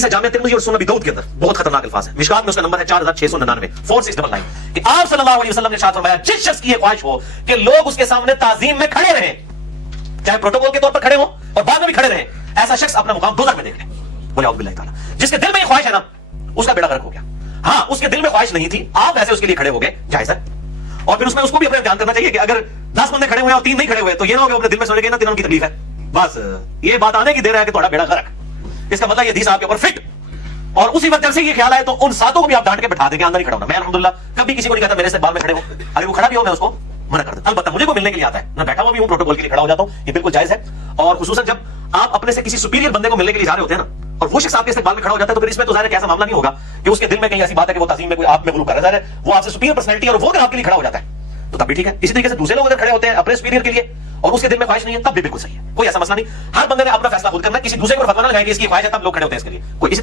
حدیث ہے جامع ترمذی اور سنن ابی داؤد کے اندر، بہت خطرناک الفاظ ہے، مشکات میں اس کا نمبر ہے 4699 4699 کہ آپ صلی اللہ علیہ وسلم نے ارشاد فرمایا جس شخص کی یہ خواہش ہو کہ لوگ اس کے سامنے تعظیم میں کھڑے رہیں، چاہے پروٹوکول کے طور پر کھڑے ہوں اور بعد میں بھی کھڑے رہیں، ایسا شخص اپنا مقام دوزخ میں دیکھ لے، بولے اعوذ باللہ تعالی۔ جس کے دل میں یہ خواہش ہے نا اس کا بیڑا غرق ہو گیا۔ ہاں اس کے دل میں خواہش نہیں تھی، آپ ایسے اس کے لیے کھڑے ہو گئے، جائز ہے، اور پھر اس میں اس کو بھی اپنے دھیان کرنا چاہیے کہ اگر 10 بندے کھڑے ہوئے اور 3 نہیں کھڑے ہوئے تو یہ نہ ہو کہ اپنے دل میں سوچے کہ نا تینوں کی تکلیف ہے، بس یہ بات آنے کی دیر ہے کہ تھوڑا بیڑا غرق، اس کا مطلب یہ حدیث آپ کے اوپر فٹ، اور اسی وقت جب سے یہ خیال آئے تو ان ساتوں کو بھی آپ ڈانٹ کے بٹھا دیں کہ اندر نہیں کھڑا ہونا۔ میں الحمدللہ کبھی کسی کو نہیں کہتا میرے استقبال میں کھڑے ہو، اگر وہ کھڑا بھی ہو میں اس کو منع کر دیتا، البتہ مجھے کو ملنے کے لیے آتا ہے، میں بیٹھا ہوا بھی ہوں پروٹوکول کے لیے کھڑا ہو جاتا ہوں، یہ بالکل جائز ہے، اور خصوصاً جب آپ اپنے سے کسی سپیریئر بندے کو ملنے کے لیے جا رہے ہوتے ہیں نا اور وہ شخص آپ کے استقبال میں کھڑا ہو جاتا ہے تو پھر اس میں تو ظاہر ہے کہ ایسا معاملہ نہیں ہوگا کہ اس کے دل میں کہیں ایسی بات ہے کہ وہ تعظیم میں کوئی آپ میں غلو کر رہا ہے، ظاہر ہے وہ آپ سے سپیریئر پرسنالٹی ہے اور وہ اگر آپ کے لیے کھڑا ہو جاتا ہے تو تب بھی ٹھیک ہے۔ اسی طریقے سے دوسرے لوگ اگر کھڑے ہوتے ہیں اپنے سپیریئر کے لیے اور اس کے دل میں خواہش نہیں ہے تب بھی بالکل صحیح ہے، کوئی ایسا مسئلہ نہیں، ہر بندے نے اپنا فیصلہ خود کرنا ہے، کسی دوسرے کو فتویٰ نہ لگائے کہ اس کی خواہش ہے تب لوگ کھڑے ہوتے ہیں اس کے لیے، کوئی اسی